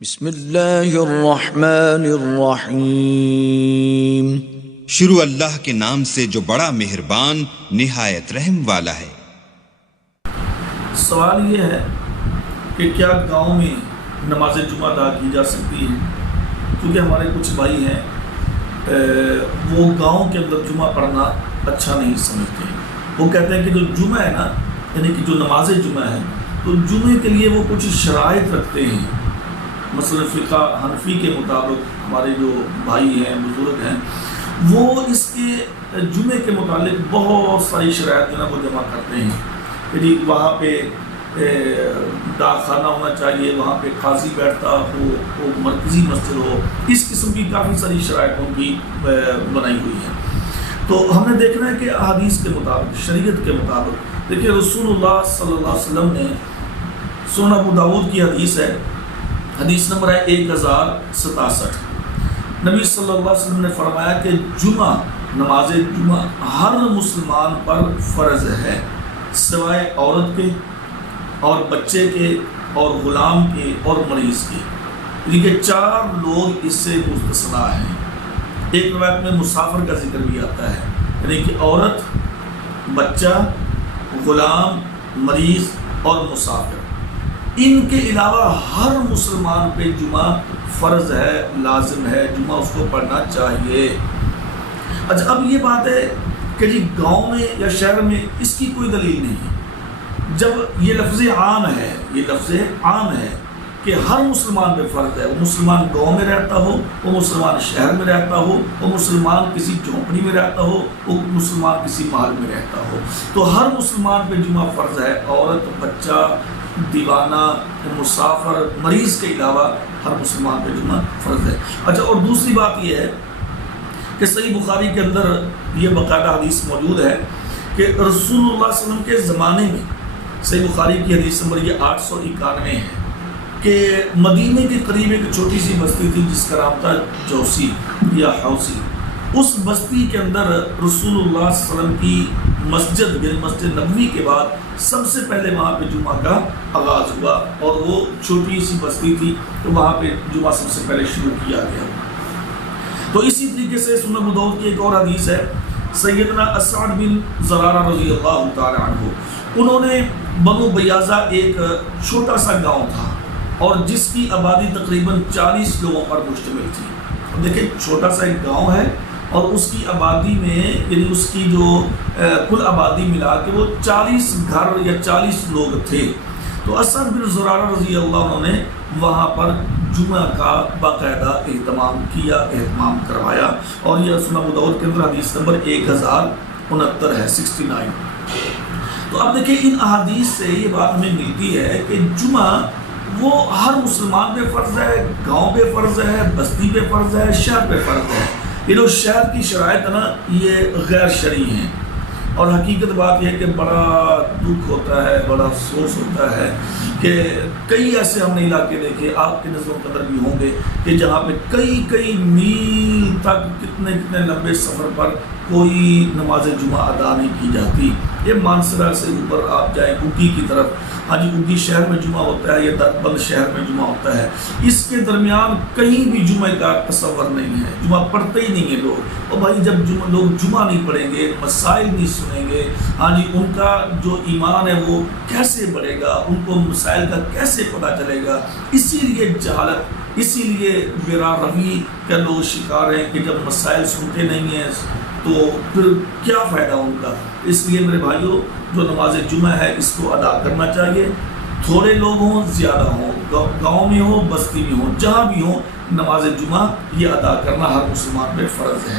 بسم اللہ الرحمن الرحیم۔ شروع اللہ کے نام سے جو بڑا مہربان نہایت رحم والا ہے۔ سوال یہ ہے کہ کیا گاؤں میں نماز جمعہ ادا کی جا سکتی ہے؟ کیونکہ ہمارے کچھ بھائی ہیں وہ گاؤں کے اندر جمعہ پڑھنا اچھا نہیں سمجھتے ہیں۔ وہ کہتے ہیں کہ جو جمعہ ہے نا، یعنی کہ جو نماز جمعہ ہے، تو جمعے کے لیے وہ کچھ شرائط رکھتے ہیں۔ مثلا فقہ حنفی کے مطابق ہمارے جو بھائی ہیں، بزرگ ہیں، وہ اس کے جمعے کے متعلق بہت ساری شرائط جو ہے وہ جمع کرتے ہیں۔ یعنی وہاں پہ ڈاک خانہ ہونا چاہیے، وہاں پہ قاضی بیٹھتا ہو، وہ مرکزی مسجد ہو، اس قسم کی کافی ساری شرائطوں کی بنائی ہوئی ہیں۔ تو ہم نے دیکھنا ہے کہ احادیث کے مطابق، شریعت کے مطابق، دیکھیے رسول اللہ صلی اللہ علیہ وسلم نے، سنن ابو داؤد کی حدیث ہے، حدیث نمبر ہے 1067، نبی صلی اللہ علیہ وسلم نے فرمایا کہ جمعہ، نماز جمعہ ہر مسلمان پر فرض ہے سوائے عورت کے اور بچے کے اور غلام کے اور مریض کے، یعنی کہ 4 لوگ اس سے مستثنیٰ ہیں۔ ایک روایت میں مسافر کا ذکر بھی آتا ہے، یعنی کہ عورت، بچہ، غلام، مریض اور مسافر، ان کے علاوہ ہر مسلمان پہ جمعہ فرض ہے، لازم ہے، جمعہ اس کو پڑھنا چاہیے۔ اچھا، اب یہ بات ہے کہ جی گاؤں میں یا شہر میں اس کی کوئی دلیل نہیں ہے۔ جب یہ لفظ عام ہے، یہ لفظ عام ہے کہ ہر مسلمان پہ فرض ہے، وہ مسلمان گاؤں میں رہتا ہو، وہ مسلمان شہر میں رہتا ہو، وہ مسلمان کسی جھونپڑی میں رہتا ہو، وہ مسلمان کسی محل میں رہتا ہو، تو ہر مسلمان پہ جمعہ فرض ہے، عورت، بچہ، دیوانہ، مسافر، مریض کے علاوہ ہر مسلمان پہ جمعہ فرض ہے۔ اچھا، اور دوسری بات یہ ہے کہ صحیح بخاری کے اندر یہ باقاعدہ حدیث موجود ہے کہ رسول اللہ صلی اللہ علیہ وسلم کے زمانے میں، صحیح بخاری کی حدیث نمبر یہ 891 ہے، کہ مدینے کے قریب ایک چھوٹی سی بستی تھی جس کا نام تھا جوسی یا حوسی۔ اس بستی کے اندر رسول اللہ صلی اللہ علیہ وسلم کی مسجد، مسجد نبوی کے بعد سب سے پہلے وہاں پہ جمعہ کا آغاز ہوا، اور وہ چھوٹی سی بستی تھی تو وہاں پہ جمعہ سب سے پہلے شروع کیا گیا۔ تو اسی طریقے سے سنن ابو داؤد کی ایک اور حدیث ہے، سیدنا اسعد بن زرارہ رضی اللہ تعالی عنہ، انہوں نے بنو بیاضہ ایک چھوٹا سا گاؤں تھا اور جس کی آبادی تقریباً 40 لوگوں پر مشتمل تھی۔ دیکھیں، چھوٹا سا ایک گاؤں ہے اور اس کی آبادی میں، یعنی اس کی جو کل آبادی ملا کے وہ 40 گھر یا 40 لوگ تھے۔ تو اسعد بن زرارہ رضی اللہ عنہ نے وہاں پر جمعہ کا باقاعدہ اہتمام کیا، اہتمام کروایا، اور یہ سنن ابو داؤد کے اندر حدیث نمبر 1069 ہے، 69۔ تو اب دیکھیں، ان احادیث سے یہ بات ہمیں ملتی ہے کہ جمعہ وہ ہر مسلمان پہ فرض ہے، گاؤں پہ فرض ہے، بستی پہ فرض ہے، شہر پہ فرض ہے۔ یہ جو شہر کی شرائط ہے نا، یہ غیر شرعی ہیں، اور حقیقت بات یہ ہے کہ بڑا دکھ ہوتا ہے، بڑا افسوس ہوتا ہے کہ کئی ایسے ہم نے علاقے دیکھے، آپ کے نظر و قدر بھی ہوں گے، کہ جہاں پہ کئی میل تک کتنے لمبے سفر پر کوئی نماز جمعہ ادا نہیں کی جاتی۔ یہ مانسرا سے اوپر آپ جائیں اگی کی طرف، ہاں جی، اگی شہر میں جمعہ ہوتا ہے، یا دربند شہر میں جمعہ ہوتا ہے، اس کے درمیان کہیں بھی جمعہ کا تصور نہیں ہے، جمعہ پڑھتے ہی نہیں ہیں لوگ۔ اور بھائی جب لوگ جمعہ نہیں پڑھیں گے، مسائل نہیں سنیں گے، ہاں جی، ان کا جو ایمان ہے وہ کیسے بڑھے گا، ان کو مسائل کا کیسے پتہ چلے گا؟ اسی لیے جہالت، اسی لیے بیرا روی کے لوگ شکار ہیں کہ جب مسائل سنتے نہیں ہیں تو پھر کیا فائدہ ان کا؟ اس لیے میرے بھائیوں، جو نماز جمعہ ہے اس کو ادا کرنا چاہیے، تھوڑے لوگ ہوں، زیادہ ہوں، گاؤں میں ہوں، بستی میں ہوں، جہاں بھی ہوں، نماز جمعہ یہ ادا کرنا ہر مسلمان پہ فرض ہے۔